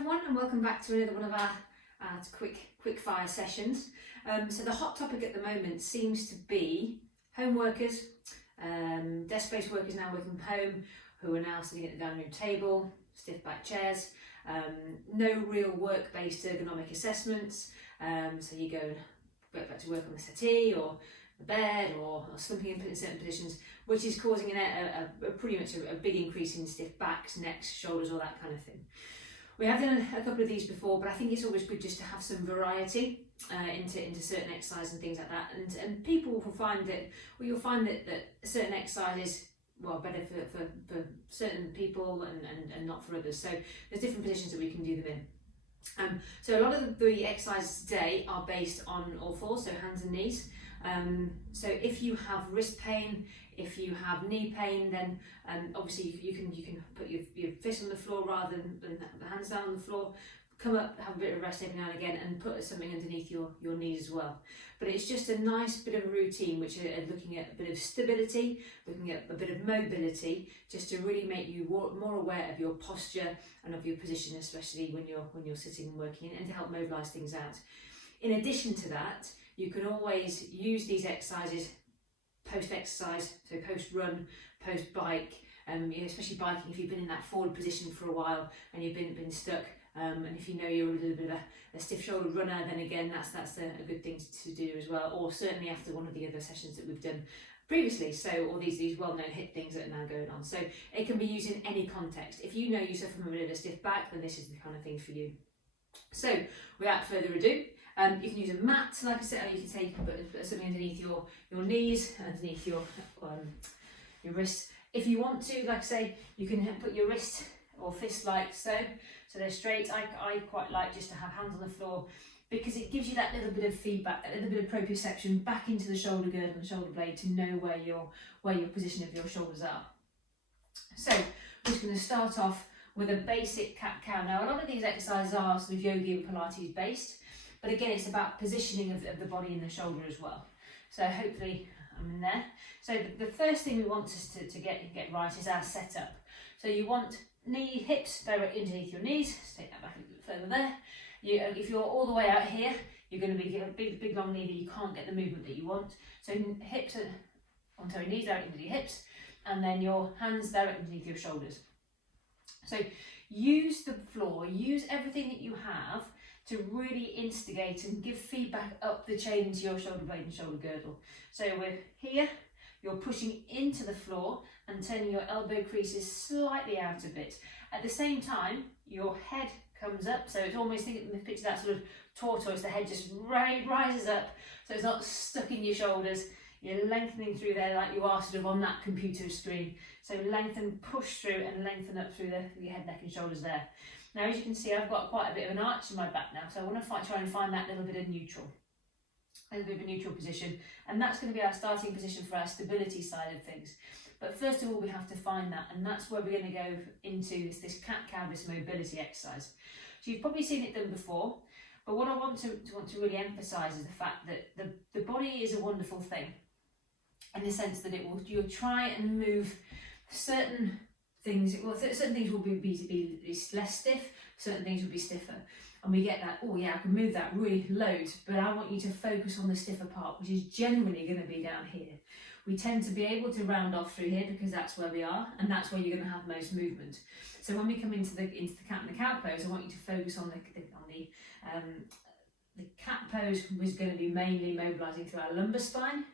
everyone, and welcome back to another one of our quick fire sessions. So the hot topic at the moment seems to be home workers, desk-based workers now working from home, who are now sitting at the dining room table, stiff back chairs, no real work-based ergonomic assessments. So you go back to work on the settee or the bed or slumping in certain positions, which is causing a pretty much a big increase in stiff backs, necks, shoulders, all that kind of thing. We have done a couple of these before, but I think it's always good just to have some variety into certain exercises and things like that. And people will find that, well, you'll find that certain exercises, well, better for certain people and not for others. So there's different positions that we can do them in. So a lot of the exercises today are based on all fours, so hands and knees. So if you have wrist pain, if you have knee pain, then obviously you can put your fist on the floor rather than the hands down on the floor. Come up, have a bit of rest every now and again, and put something underneath your knees as well. But it's just a nice bit of a routine which are looking at a bit of stability, looking at a bit of mobility, just to really make you more aware of your posture and of your position, especially when you're sitting and working, and to help mobilise things out. In addition to that, you can always use these exercises post-exercise, so post-run, post-bike, especially biking if you've been in that forward position for a while and you've been stuck. And if you know you're a little bit of a stiff-shouldered runner, then again that's a good thing to do as well, or certainly after one of the other sessions that we've done previously. So all these well-known hip things that are now going on. So it can be used in any context. If you know you suffer from a bit of a stiff back, then this is the kind of thing for you. So without further ado, you can use a mat, like I said, or you can put something underneath your knees, underneath your wrists. If you want to, like I say, you can put your wrist or fist like so they're straight. I quite like just to have hands on the floor because it gives you that little bit of feedback, that little bit of proprioception back into the shoulder girdle and shoulder blade to know where your position of your shoulders are. So we're just going to start off with a basic cat-cow. Now a lot of these exercises are sort of yogi and Pilates based, but again it's about positioning of the body and the shoulder as well. So hopefully I'm in there. So the first thing we want us to get right is our setup. So you want hips directly underneath your knees. Let's take that back a little further there. If you're all the way out here, you're going to be a big long knee that you can't get the movement that you want. So hips knees directly under your hips, and then your hands directly underneath your shoulders. So use the floor, use everything that you have to really instigate and give feedback up the chain into your shoulder blade and shoulder girdle. So we're here, you're pushing into the floor and turning your elbow creases slightly out a bit. At the same time, your head comes up, so it's almost, picture that sort of tortoise, the head just rises up, so it's not stuck in your shoulders. You're lengthening through there like you are sort of on that computer screen. So lengthen, push through and lengthen up through your head, neck and shoulders there. Now as you can see, I've got quite a bit of an arch in my back now, so I want to try and find that little bit of neutral. A little bit of a neutral position, and that's going to be our starting position for our stability side of things. But first of all, we have to find that, and that's where we're going to go into this cat-cow, this mobility exercise. So you've probably seen it done before, but what I want to really emphasise is the fact that the body is a wonderful thing, in the sense that you'll try and move certain things. Well, certain things will be less stiff, certain things will be stiffer. And we get that, oh yeah, I can move that really loads, but I want you to focus on the stiffer part, which is generally going to be down here. We tend to be able to round off through here because that's where we are, and that's where you're going to have most movement. So when we come into the cat and the cow pose, I want you to focus on the cat pose, was going to be mainly mobilising through our lumbar spine.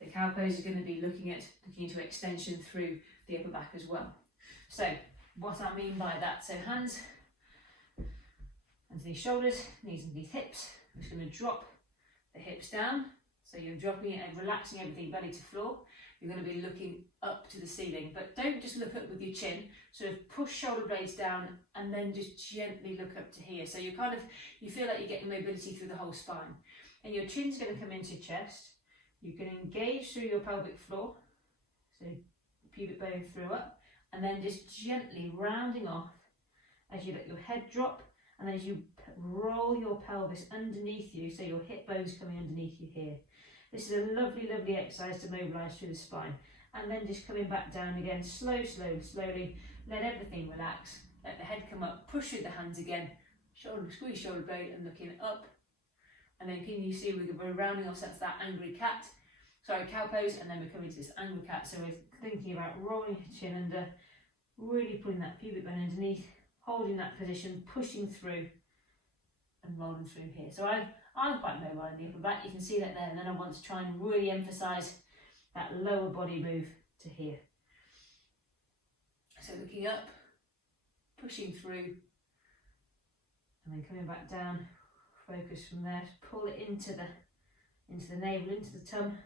The cow pose is going to be looking into extension through the upper back as well. So what I mean by that, so hands underneath shoulders, knees underneath hips. I'm just going to drop the hips down. So you're dropping it and relaxing everything belly to floor. You're going to be looking up to the ceiling, but don't just look up with your chin. Sort of push shoulder blades down and then just gently look up to here. So you feel like you're getting mobility through the whole spine. And your chin's going to come into your chest. You can engage through your pelvic floor. So pubic bone through up, and then just gently rounding off as you let your head drop, and then as you roll your pelvis underneath you, so your hip bone's coming underneath you here. This is a lovely exercise to mobilise through the spine. And then just coming back down again, slowly, let everything relax. let the head come up, push through the hands again, shoulder, squeeze shoulder blade and looking up. And then can you see we're rounding off, so that's that angry cat, cow pose, and then we're coming to this angry cat. So we're thinking about rolling chin under, really putting that pubic bone underneath, holding that position, pushing through and rolling through here. So I'm quite mobile in the upper back, you can see that there, and then I want to try and really emphasise that lower body move to here. So looking up, pushing through, and then coming back down, focus from there, pull it into the navel, into the tum,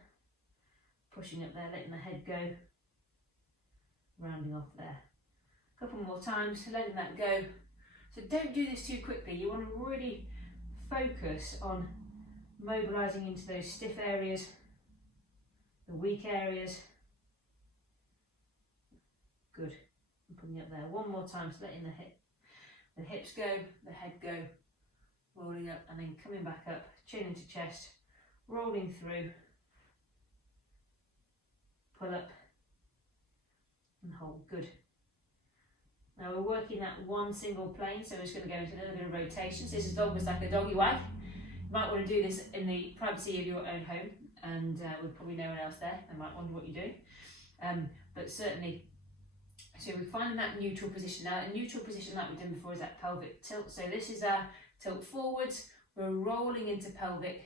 pushing up there, letting the head go, rounding off there. A couple more times, letting that go. So don't do this too quickly, you want to really focus on mobilising into those stiff areas, the weak areas. Good, and putting it up there. One more time, so letting the hips go, the head go, rolling up and then coming back up, chin into chest, rolling through, pull up and hold. Good. Now we're working that one single plane, so we're just going to go into a little bit of rotation. So this is almost like a doggy wag. You might want to do this in the privacy of your own home, and with probably no one else there. They might wonder what you're doing. But certainly, so we're finding that neutral position. Now a neutral position like we've done before is that pelvic tilt. So this is our tilt forwards, we're rolling into pelvic,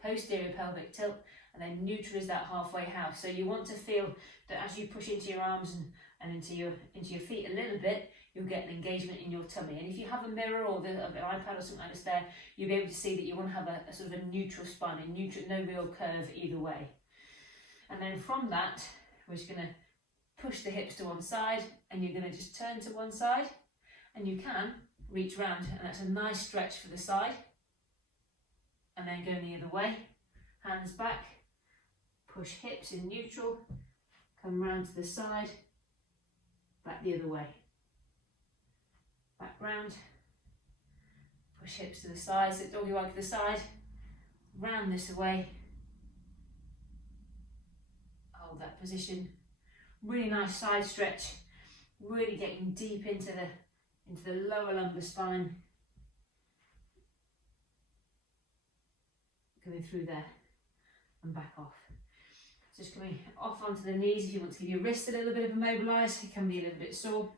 posterior pelvic tilt, and then neutral is that halfway house. So you want to feel that as you push into your arms and into your feet a little bit, you'll get an engagement in your tummy. And if you have a mirror or an iPad or something like this there, you'll be able to see that you want to have a sort of a neutral spine, a neutral, no real curve either way. And then from that, we're just going to push the hips to one side, and you're going to just turn to one side, and you can reach round, and that's a nice stretch for the side. And then go the other way, hands back, push hips in neutral, come round to the side, back the other way, back round, push hips to the side, so doggy wag to the side, round this away, hold that position, really nice side stretch, really getting deep into the lower lumbar spine, going through there and back off. Just coming off onto the knees. If you want to give your wrist a little bit of a mobilise, it can be a little bit sore.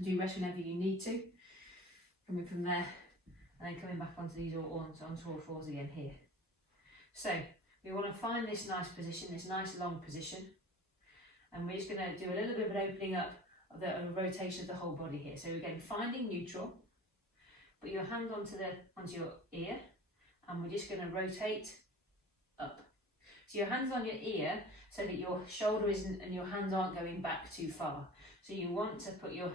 Do rest whenever you need to. Coming from there and then coming back onto these onto all fours again here. So we want to find this nice position, this nice long position, and we're just going to do a little bit of an opening up of a rotation of the whole body here. So again, finding neutral, put your hand onto your ear, and we're just going to rotate up. So your hand's on your ear so that your shoulder isn't and your hands aren't going back too far. So you want to put your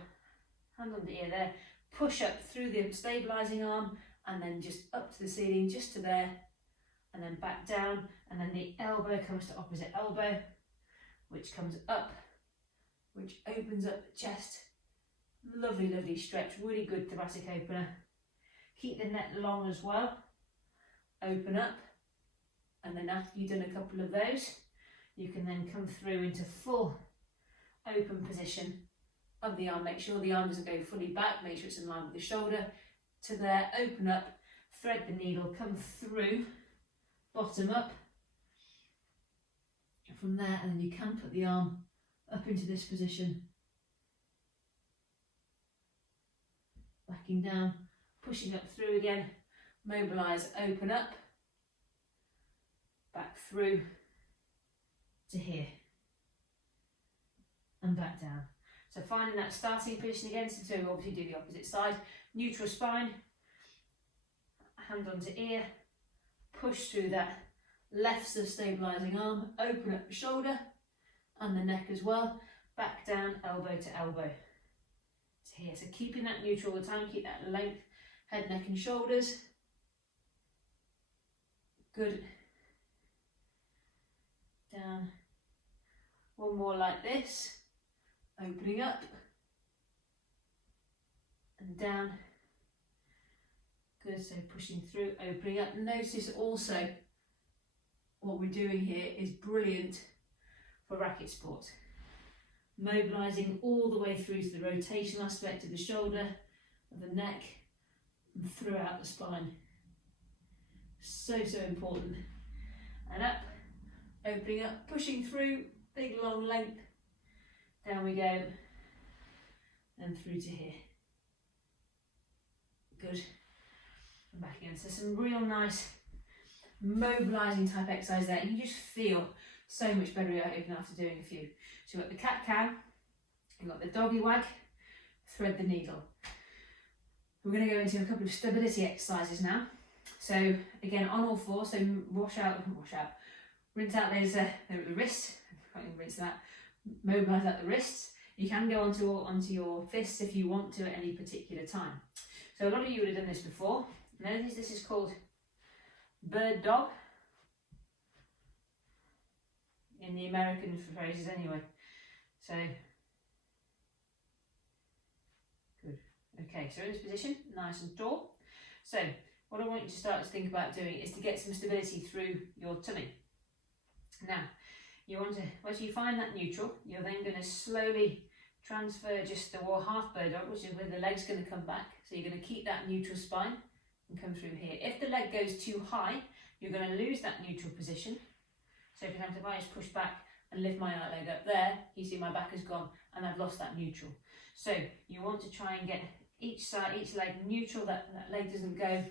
hand on the ear there, push up through the stabilising arm, and then just up to the ceiling, just to there, and then back down, and then the elbow comes to opposite elbow, which comes up, which opens up the chest. Lovely, lovely stretch, really good thoracic opener. Keep the neck long as well. Open up, and then after you've done a couple of those, you can then come through into full open position of the arm. Make sure the arm doesn't go fully back, make sure it's in line with the shoulder. To there, open up, thread the needle, come through, bottom up. From there, and then you can put the arm up into this position. Backing down, pushing up through again, mobilise, open up, back through to here, and back down. So finding that starting position again, so we obviously do the opposite side, neutral spine, hand onto ear, push through that left stabilising arm, open up the shoulder and the neck as well, back down, elbow to elbow to here. So keeping that neutral all the time, keep that length, head, neck and shoulders. Good. Down. One more like this, opening up and down. Good, so pushing through, opening up. Notice also what we're doing here is brilliant for racket sport. mobilising all the way through to the rotational aspect of the shoulder, of the neck, and throughout the spine. So important. And up, opening up, pushing through, big long length. Down we go, and through to here. Good. And back again. So some real nice mobilising type exercise there. You just feel so much better even after doing a few. So you've got the cat-cow, you've got the doggy wag, thread the needle. We're going to go into a couple of stability exercises now. So again, on all fours, so rinse out those the wrists, can't even rinse that, mobilise out the wrists. You can go onto your fists if you want to at any particular time. So a lot of you would have done this before. Notice this is called bird dog, in the American phrases anyway. So, good. Okay, so in this position, nice and tall. So, what I want you to start to think about doing is to get some stability through your tummy. Now, you want to, once you find that neutral, you're then going to slowly transfer just the half bird dog, which is where the leg's going to come back. So you're going to keep that neutral spine and come through here. If the leg goes too high, you're going to lose that neutral position. So for example, if I just push back and lift my leg up there, you see my back has gone and I've lost that neutral. So you want to try and get each leg neutral, that leg doesn't go,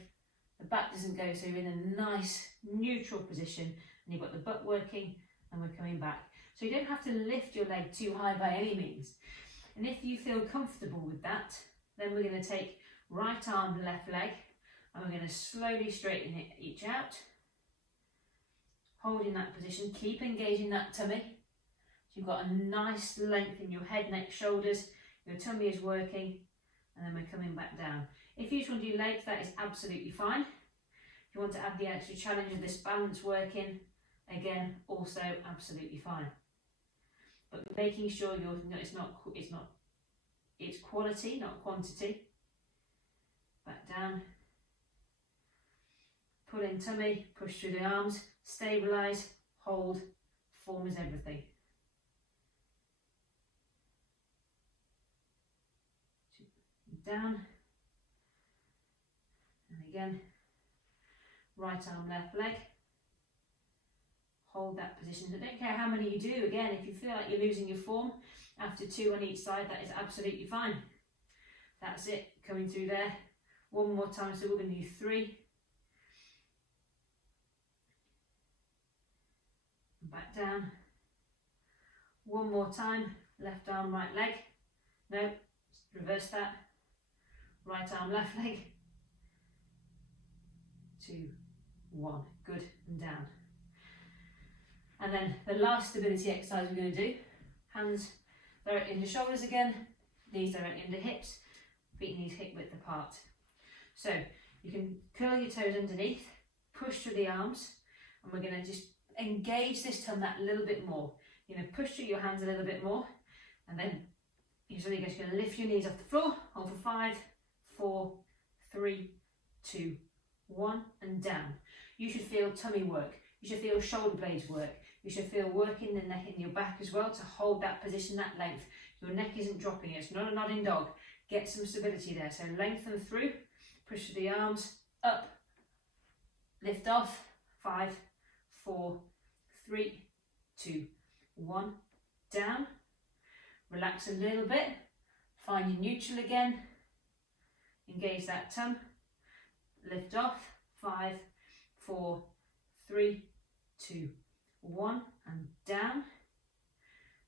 the back doesn't go, so you're in a nice neutral position and you've got the butt working and we're coming back. So you don't have to lift your leg too high by any means. And if you feel comfortable with that, then we're going to take right arm, left leg, and we're going to slowly straighten it each out. Holding that position, keep engaging that tummy. So you've got a nice length in your head, neck, shoulders, your tummy is working, and then we're coming back down. If you just want to do legs, that is absolutely fine. If you want to add the extra challenge of this balance working, again, also absolutely fine. But making sure it's quality, not quantity. Back down. Pull in tummy, push through the arms, stabilise, hold, form is everything. Down. And again, right arm, left leg. Hold that position. I don't care how many you do. Again, if you feel like you're losing your form after 2 on each side, that is absolutely fine. That's it, coming through there. One more time, so we're going to do 3. Back down. One more time, left arm, right leg. No, reverse that. Right arm, left leg. 2, 1. Good, and down. And then the last stability exercise we're going to do, hands directly into shoulders again, knees directly into hips, feet and knees hip width apart. So you can curl your toes underneath, push through the arms, and we're going to just engage this tum that little bit more. You're going to push through your hands a little bit more, and then you're just going to lift your knees off the floor, hold for 5, 4, 3, 2, 1, and down. You should feel tummy work. You should feel shoulder blades work. You should feel work in the neck and your back as well to hold that position, that length. Your neck isn't dropping, it's not a nodding dog. Get some stability there. So lengthen through, push through the arms, up, lift off, 5, 4, 3, 2, 1, down. Relax a little bit, find your neutral again, engage that tum, lift off, 5, 4, 3, 2, 1, and down.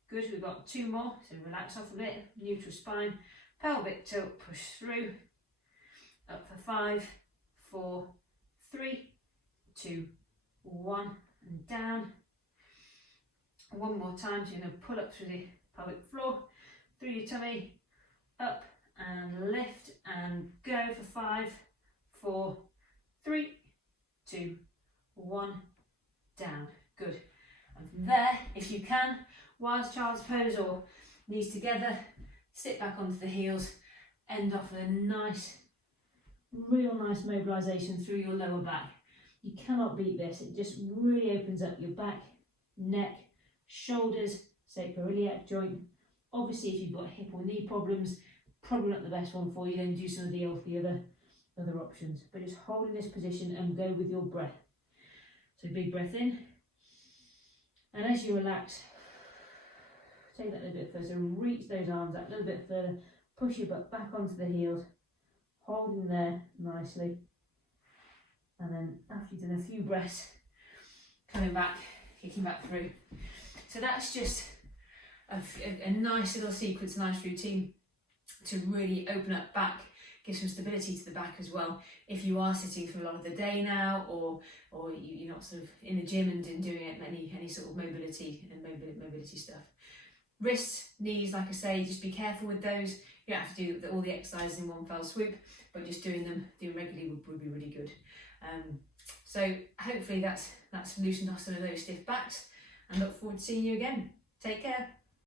Good, we've got 2 more, so relax off a bit, neutral spine, pelvic tilt, push through, up for 5, 4, 3, 2, 1, and down. One more time, so you're going to pull up through the pelvic floor, through your tummy, up and lift and go for 5, 4, 3, 2, 1, down. Good. And from there, if you can, whilst child's pose or knees together, sit back onto the heels, end off with a nice, real nice mobilisation through your lower back. You cannot beat this. It just really opens up your back, neck, shoulders, sacroiliac joint, Obviously, if you've got hip or knee problems, probably not the best one for you, then do some of the other options. But just hold in this position and go with your breath. So big breath in, and as you relax, take that a little bit further, so reach those arms out a little bit further, push your butt back onto the heels, hold in there nicely, and then after you've done a few breaths, coming back, kicking back through. So that's just a nice little sequence, nice routine to really open up back, give some stability to the back as well. If you are sitting for a lot of the day now, or you're not sort of in the gym and doing any sort of mobility stuff. Wrists, knees, like I say, just be careful with those. You don't have to do all the exercises in one fell swoop, but just doing regularly would be really good. So hopefully that's loosened off some of those stiff backs, and look forward to seeing you again. Take care.